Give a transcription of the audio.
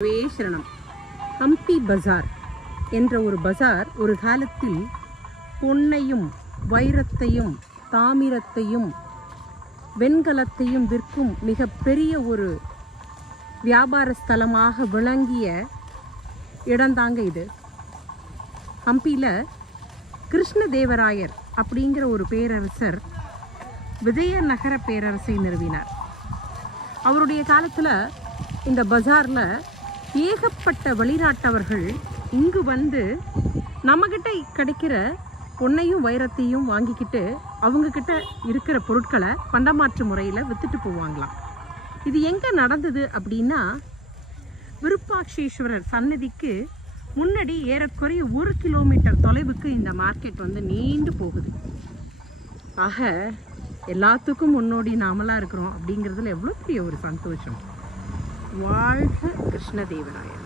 சரணம். ஹம்பி பஜார் என்ற ஒரு பஜார் ஒரு காலத்தில் பொன்னையும் வைரத்தையும் தாமிரத்தையும் வெண்கலத்தையும் விற்கும் மிக பெரிய ஒரு வியாபார ஸ்தலமாக விளங்கிய இடம்தாங்க இது. ஹம்பியில் கிருஷ்ணதேவராயர் அப்படிங்கிற ஒரு பேரரசர் விஜயநகர பேரரசை நிறுவினார். அவருடைய காலத்தில் இந்த பஜாரில் ஏகப்பட்ட வெளிநாட்டவர்கள் இங்கு வந்து நம்மக்கிட்ட கிடைக்கிற பொன்னையும் வைரத்தையும் வாங்கிக்கிட்டு அவங்கக்கிட்ட இருக்கிற பொருட்களை பண்டமாற்று முறையில் விற்றுட்டு போவாங்களாம். இது எங்கே நடந்தது அப்படின்னா, விருப்பாட்சேஸ்வரர் சன்னதிக்கு முன்னாடி ஏறக்குறைய 1 கிலோமீட்டர் தொலைவுக்கு இந்த மார்க்கெட் வந்து நீண்டு போகுது. ஆக எல்லாத்துக்கும் முன்னோடி நாமளாக இருக்கிறோம் அப்படிங்கிறதுல எவ்வளோ பெரிய ஒரு சந்தோஷம். வாழ்க கிருஷ்ணதேவராயர்.